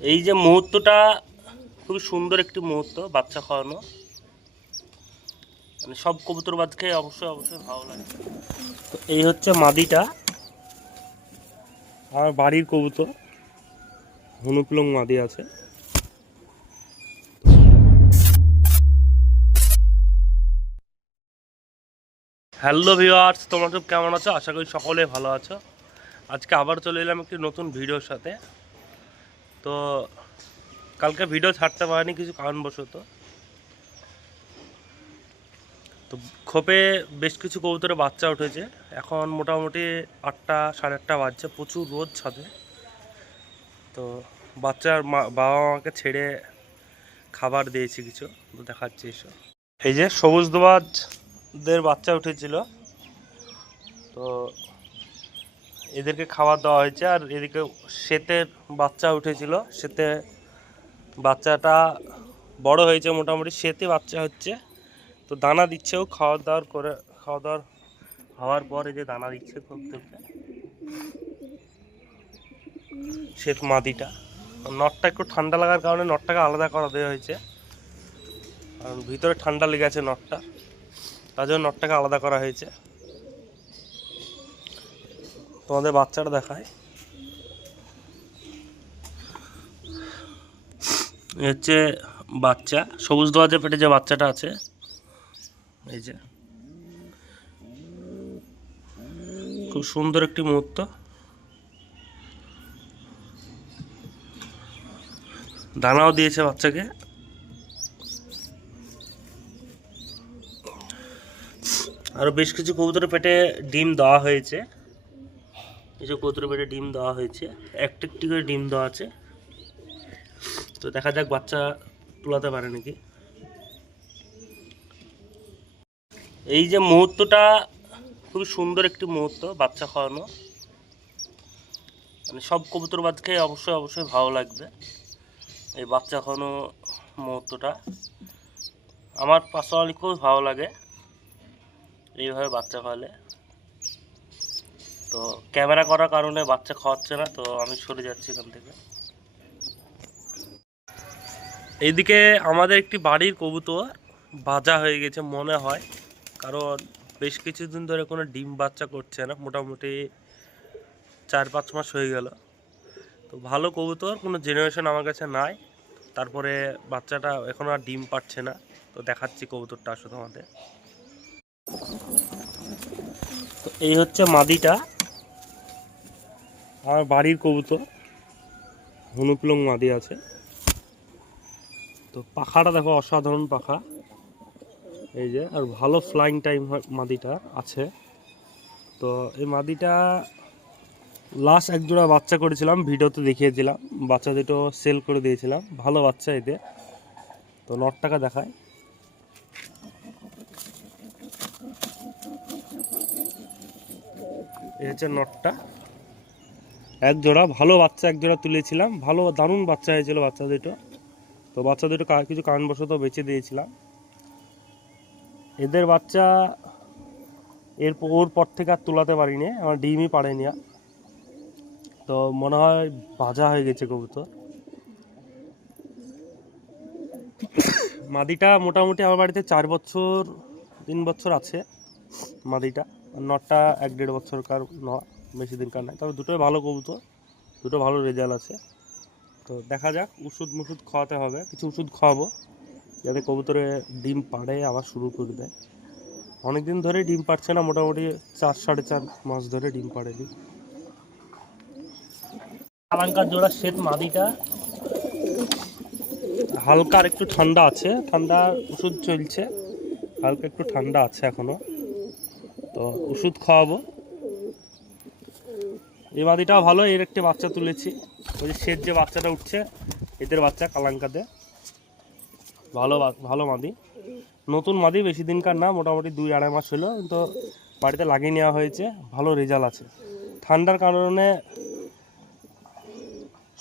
এই যে মুহূর্তটা খুবই সুন্দর একটি মুহূর্ত, বাচ্চা খাওয়ানো। মানে সব কবুতর বাচ্চাকে অবশ্যই অবশ্যই ভালো লাগে। তো এই হচ্ছে মাদিটা, আমার বাড়ির কবুতর। হনুপ্লং মাদি আছে। হ্যালো ভিওয়ার্স তোমরা সব কেমন আছো? আশা করি সকলে ভালো আছো। আজকে আবার চলে এলাম একটি নতুন ভিডিওর সাথে। তো কালকে ভিডিও ছাড়তে পারিনি কিছু কারণবশত। তো খোপে বেশ কিছু কবুতরের বাচ্চা উঠেছে। এখন মোটামুটি আটটা, সাড়ে আটটা বাজছে, প্রচুর রোদ ছাদে। তো বাচ্চার মা, বাবা মাকে ছেড়ে খাবার দিয়েছি কিছু দেখাচ্ছি এসব এই যে সবুজ দোবাজদের বাচ্চা উঠেছিল। তো এদেরকে খাবার দেওয়া হয়েছে, আর এদিকে শ্বেতের বাচ্চা উঠেছিল। শ্বেতে বাচ্চাটা বড় হয়েছে মোটামুটি শ্বেতে বাচ্চা হচ্ছে। তো দানা দিচ্ছেও খাওয়া দাওয়ার করে, খাওয়া দাওয়ার হওয়ার পরে যে দানা দিচ্ছে প্রত্যেকটা শ্বেত মাদিটা নটটা একটু ঠান্ডা লাগার কারণে নটটাকে আলাদা করা দেওয়া হয়েছে। কারণ ভিতরে ঠান্ডা লেগে আছে নটটা। তার জন্য নটটাকে আলাদা করা হয়েছে। তোমাদের বাচ্চাটা দেখায়। হচ্ছে বাচ্চা, সবুজ দোয়াজে পেটে যে বাচ্চাটা আছে, এই যে। খুব সুন্দর একটি মুহূর্ত। দানাও দিয়েছে বাচ্চাকে। আরও বেশ কিছু কবুতরের পেটে ডিম দেওয়া হয়েছে। কিছু কবুতরের পেটে ডিম দেওয়া হয়েছে। একটা একটি করে ডিম দেওয়া আছে। তো দেখা যাক বাচ্চা তোলাতে পারে নাকি। এই যে মুহূর্তটা খুবই সুন্দর একটি মুহূর্ত বাচ্চা খাওয়ানো। মানে সব কবুতর বাচ্চাকে অবশ্যই অবশ্যই ভালো লাগবে এই বাচ্চা খাওয়ানো মুহূর্তটা। আমার পার্সোনালি খুব ভালো লাগে এইভাবে বাচ্চা খাওয়ালে। তো ক্যামেরা করার কারণে বাচ্চা খাওয়াচ্ছে না, তো আমি সরে যাচ্ছি এখান থেকে। এইদিকে আমাদের একটি বাড়ির কবুতর বাজা হয়ে গেছে মনে হয়, কারণ বেশ কিছুদিন ধরে কোনো ডিম বাচ্চা করছে না, মোটামুটি চার পাঁচ মাস হয়ে গেল। তো ভালো কবুতর, কোনো জেনারেশন আমার কাছে নাই, তারপরে বাচ্চাটা এখন আর ডিম পাচ্ছে না, তো দেখাচ্ছি কবুতরটা আসলে তোমাদের। তো এই হচ্ছে মাদিটা। আমার বাড়ির কবুতর হনুপ্লং মাদি আছে। তো পাখাটা দেখো অসাধারণ পাখা। এই যে, আর ভালো ফ্লাইং টাইম মাদিটা আছে। তো এই মাদিটা লাস্ট এক জোড়া বাচ্চা করেছিলাম, ভিডিওতে দেখিয়েছিলাম বাচ্চা দুটো সেল করে দিয়েছিলাম। ভালো বাচ্চা এতে। তো নটটাকা দেখায়। এই হচ্ছে নটটা এক জোড়া, ভালো বাচ্চা এক জোড়া তুলেছিলাম। ভালো, দারুণ বাচ্চা হয়েছিল বাচ্চা দুটো। তো বাচ্চা দুটো কিছু কারণবশত বেঁচে দিয়েছিলাম। এদের বাচ্চা এর ওর পর থেকে আর তোলাতে পারিনি। আমার ডিমই পারেনি তো মনে হয় বাজা হয়ে গেছে কবুতর। মাদিটা মোটামুটি আমার বাড়িতে চার বছর, তিন বছর আছে মাদিটা। নটটা এক দেড় বছরকার নয়। বেশি দিনকার নাই। তবে দুটোই ভালো কবুতর, দুটো ভালো রেজাল্ট আছে। তো দেখা যাক, ওষুধ মুষুধ খাওয়াতে হবে, কিছু ওষুধ খাওয়াবো, যাতে কবুতরে ডিম পাড়ে, আবার শুরু করে দেয়। অনেক দিন ধরে ডিম পাড়ছে না, মোটামুটি চার, সাড়ে চার মাস ধরে ডিম পাড়ে দিই কালাঙ্কার জোড়া শ্বেত মাদিটা। হালকা আর একটু ঠান্ডা আছে, ঠান্ডা ওষুধ চলছে, হালকা একটু ঠান্ডা আছে এখনও। তো ওষুধ খাওয়াবো। এই মাদিটাও ভালো, এর একটি বাচ্চা তুলেছি। ওই যে শেষ যে বাচ্চাটা উঠছে, এদের বাচ্চা কালাঙ্কাতে। ভালো ভালো মাদি। নতুন মাদি, বেশি দিনকার না, মোটামুটি দুই আড়াই মাস হলো, কিন্তু বাড়িতে লাগিয়ে নেওয়া হয়েছে, ভালো রেজাল্ট আছে। ঠান্ডার কারণে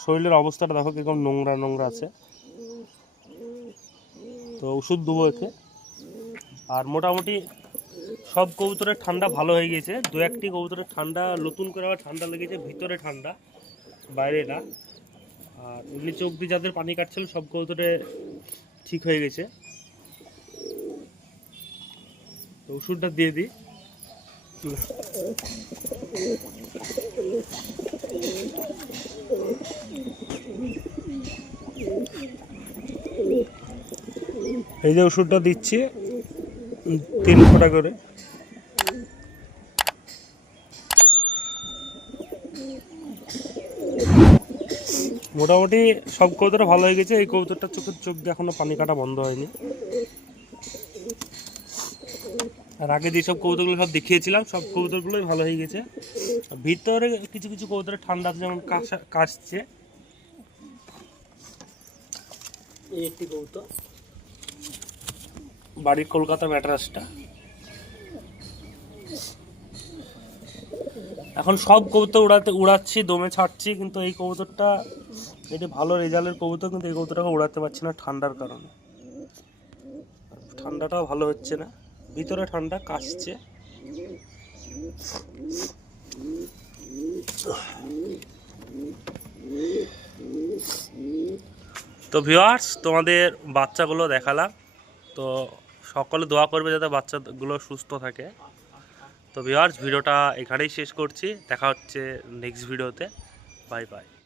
শরীরের অবস্থাটা দেখো কীরকম নোংরা নোংরা আছে। তো ওষুধ দেবো একে। আর মোটামুটি সব কবুতরের ঠান্ডা ভালো হয়ে গেছে দু একটি কবুতরের ঠান্ডা, নতুন করে আবার ঠান্ডা লেগেছে, ভিতরে ঠান্ডা, বাইরে না। আর এমনি চোখ দিয়ে যাদের পানি কাটছিল, সব কৌতরে ঠিক হয়ে গেছে। তো ওষুধটা দিয়ে দিই। এই যে ওষুধটা দিচ্ছি। তিন ফোঁটা করে। মোটামুটি সব কবুতর ভালো হয়ে গেছে। এই কবুতরটা চোখের চোখ দিয়ে এখনও পানি কাটা বন্ধ হয়নি। আর আগে যেসব কবুতরগুলো সব দেখিয়েছিলাম, সব কবুতরগুলোই ভালো হয়ে গেছে। ভিতরে কিছু কিছু কবুতরের ঠান্ডা যেমন কাশা কাশছে। একটি কবুতর বাড়ির কলকাতা ম্যাট্রাসটা। এখন সব কবুতর উড়াতে, উড়াচ্ছি, দমে ছাড়ছি, কিন্তু এই কবুতরটা, এটি ভালো রেজাল্টের কবুতর, কিন্তু এই কবুতরটাকে উড়াতে পারছি না ঠান্ডার কারণে। ঠান্ডাটাও ভালো হচ্ছে না। ভিতরে ঠান্ডা কাশছে। তো ভিওয়ার্স তোমাদের বাচ্চাগুলো দেখালাম। তো সকলে দোয়া করবে যাতে বাচ্চাগুলো সুস্থ থাকে। তো ভিওয়ার্স ভিডিওটা এখানেই শেষ করছি। দেখা হচ্ছে নেক্সট ভিডিওতে বাই বাই